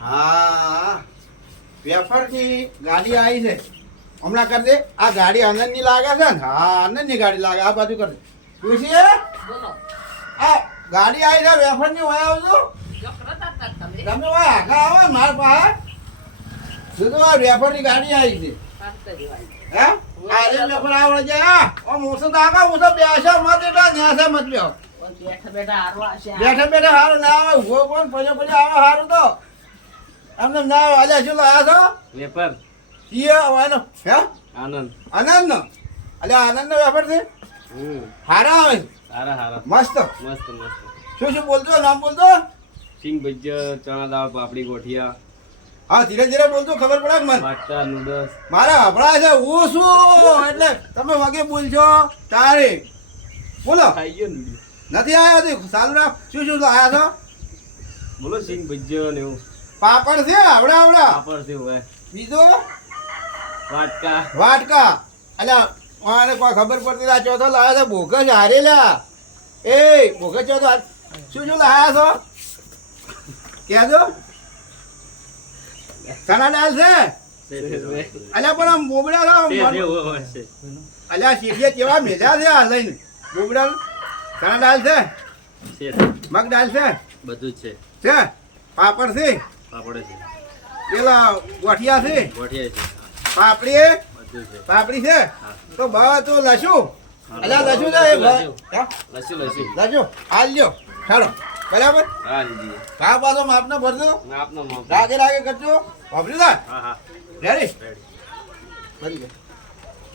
હા વેફરની ગાડી આવી છે હમણાં કરી દે આ ગાડી આનંદની લાગે છે ને હા આનંદની ગાડી લાગે આ બાજુ કરી દે ખુશી આ ગાડી આવી છે વેફરની હોય આવજો તમે હોય આગળ આવો ને મારા પાસે શું આ વેફરની ગાડી આવી છે હે આજે વેફર આવડે છે હા ઓ મોસો તો આગળ મોસો બેસે મત એટલે ન્યાસે મત બેહો બેઠા બેઠા હારું ના આવે ઉભો કોણ પછી પછી આવે હારું તો એમને ના આવે અલ્યા શું લાયા છો વેપાર આનંદ હે આનંદ આનંદ નો અલ્યા આનંદ નો વેપાર છે હારા આવે હારા હારા મસ્ત મસ્ત મસ્ત શું શું બોલતો નામ બોલતો સિંગ ભજીયા ચણા દાળ પાપડી ગોઠિયા હા ધીરે ધીરે બોલતો ખબર પડે કે મને પાસ્તા નૂડલ્સ મારા હભળા છે હું શું એટલે તમે વગે બોલશો તારે બોલો ખાઈ ગયો ને નથી આવ્યો હતી સારું રાખ શું શું આવ્યા છો બોલો સિંગ ભજીયા ને એવું પાપડ છે આવડા આવડા પાપડ છે હોય બીજો વાટકા વાટકા અલ્યા મારે કોઈ ખબર પડતી ના ચોથો લાયા છે બોગસ હારેલા એ બોગસ ચોથો શું શું લાયા છો કહેજો ચણા દાળ છે અલ્યા પણ આમ બોબડા લાવો અલ્યા સીધે કેવા મેજા છે આ લઈને બોબડા ચણા દાળ છે મગ દાળ છે બધું જ છે પાપડ છે પાપડ છે પેલા ગોઠિયા છે ગોઠિયા છે પાપડી બધું છે પાપડી છે તો બધું લસું અલ્યા લસું છે લસ્સી લસ્સી લસું હાલજો ચાલો બરાબર હા જી કા પાછો માપના ભરજો આપનો માપ રાગે રાગે કરજો વાપરી દા હા હા રેડી રેડી બની ગયો